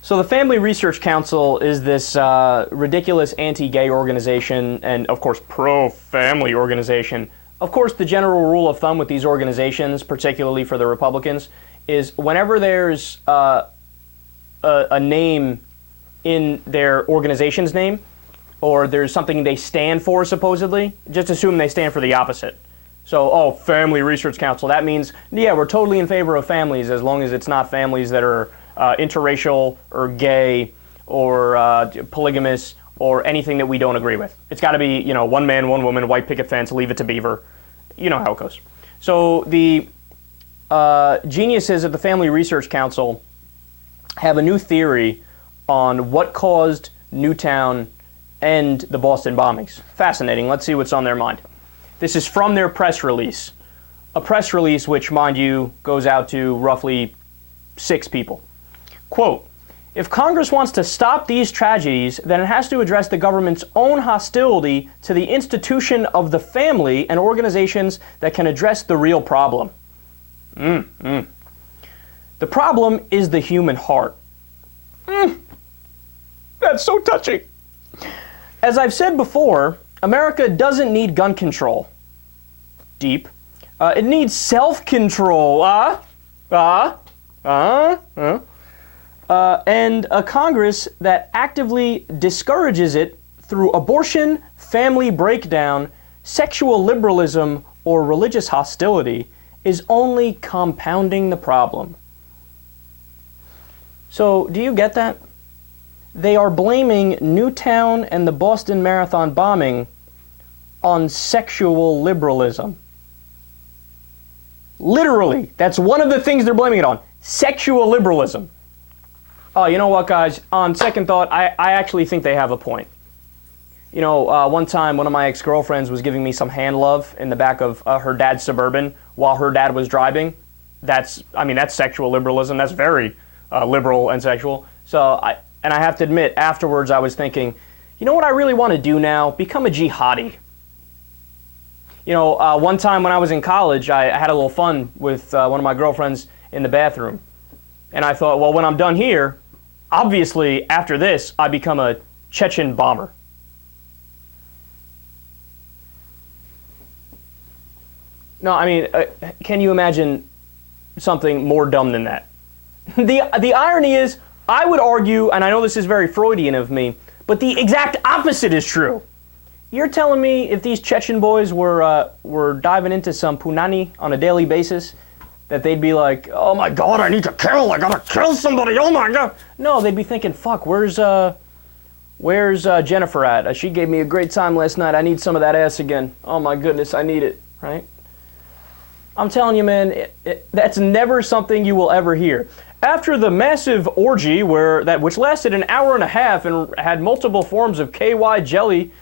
So the Family Research Council is this ridiculous anti-gay organization and, of course, pro-family organization. Of course, the general rule of thumb with these organizations, particularly for the Republicans, is whenever there's a name in their organization's name, or there's something they stand for, supposedly, just assume they stand for the opposite. So, oh, Family Research Council, that means, yeah, we're totally in favor of families as long as it's not families that are interracial or gay or polygamous or anything that we don't agree with. It's got to be, you know, one man, one woman, white picket fence, leave it to Beaver. You know how it goes. So the geniuses at the Family Research Council have a new theory on what caused Newtown and the Boston bombings. Fascinating. Let's see what's on their mind. This is from their press release. A press release which, mind you, goes out to roughly 6 people. Quote, if Congress wants to stop these tragedies, then it has to address the government's own hostility to the institution of the family and organizations that can address the real problem. The problem is the human heart. That's so touching. As I've said before, America doesn't need gun control. Deep. It needs self-control. And a Congress that actively discourages it through abortion, family breakdown, sexual liberalism, or religious hostility is only compounding the problem. So, do you get that? They are blaming Newtown and the Boston Marathon bombing on sexual liberalism. Literally, that's one of the things they're blaming it on. Sexual liberalism. Oh, you know what, guys? On second thought, I actually think they have a point. You know, one time one of my ex-girlfriends was giving me some hand love in the back of her dad's Suburban while her dad was driving. That's sexual liberalism. That's very liberal and sexual. So, I have to admit, afterwards I was thinking, you know what I really want to do now? Become a jihadi. You know, one time when I was in college, I had a little fun with one of my girlfriends in the bathroom. And I thought, well, when I'm done here, obviously, after this, I become a Chechen bomber. No, I mean, can you imagine something more dumb than that? The irony is, I would argue, and I know this is very Freudian of me, but the exact opposite is true. You're telling me if these Chechen boys were diving into some punani on a daily basis, that they'd be like, oh my God, I gotta kill somebody, oh my God. No, they'd be thinking, fuck, where's Jennifer at? She gave me a great time last night, I need some of that ass again. Oh my goodness, I need it, right? I'm telling you, man, that's never something you will ever hear. After the massive orgy which lasted an hour and a half and had multiple forms of KY jelly,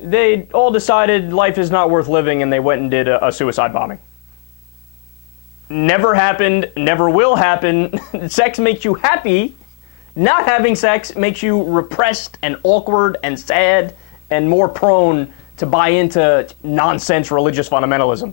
they all decided life is not worth living and they went and did a suicide bombing. Never happened, never will happen. Sex makes you happy. Not having sex makes you repressed and awkward and sad and more prone to buy into nonsense religious fundamentalism.